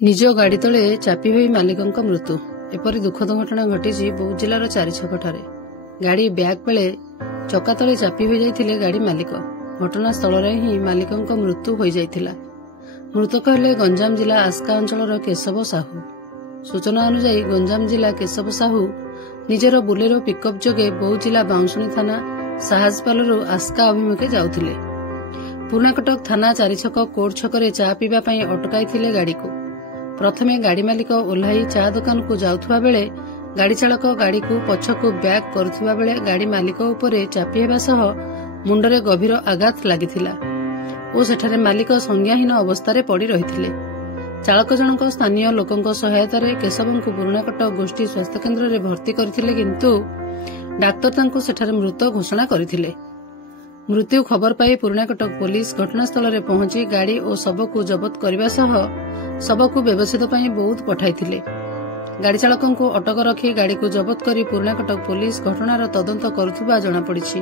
निज गाड़ी तले चापी होई मालिकंक मृत्यु। एपरी दुखद घटना घटी बौद्ध जिलार चारिछकठारे। गाड़ी ब्याग बेले चक्का तले चापी हो जाइथिले गाड़ी मालिक। घटनास्थल ही मालिकंक मृत्यु हो जाइथिला। मृतक हेले गंजाम जिला आस्का अंचलर केशव साहू। सूचना अनुसार गंजाम जिला केशव साहू निजर बुलेरो पिकअप जोगे बौद्ध जिला बाउंसुणी थाना साहजपालू आस्का अभिमुखे जाउथिले। पुर्णाकटक थाना चारिछक कोर्ट छकरे चा पीवा पई अटकाइथिले गाड़ी को। प्रथमे गाड़ी मालिक ओह्लाई चा दुकान को जाउथुवा बेले गाड़ी चालक गाड़ी को पछकु ब्याक करुथुवा बेले गाड़ी मालिक उपरे चापी हेबा सह मुंडरे गभीर आघात लागिथिला ओ सेठारे मालिक संज्ञाहीन अवस्थारे पड़ी रहिथिले। चालक जनक स्थानीय लोकंक सहायतारे केशवंकु पुर्णाकटक गोष्ठी स्वास्थ्य केन्द्र रे भर्ती करथिले, किंतु डाक्तर तांकु सेठारे मृत घोषणा करथिले। मृत्यु खबर पाई पुर्णाकटक पुलिस घटनास्थल रे पहुंची गाड़ी और शवकु जबत करबा सह शवकु व्यवच्छेद पई बौद्ध पठाइथिले। गाड़ी चालकंकु अटक रखी गाड़ी को जबत करी पुर्णाकटक पुलिस घटनार तदंत करुथुबा जଣା पड़िछि।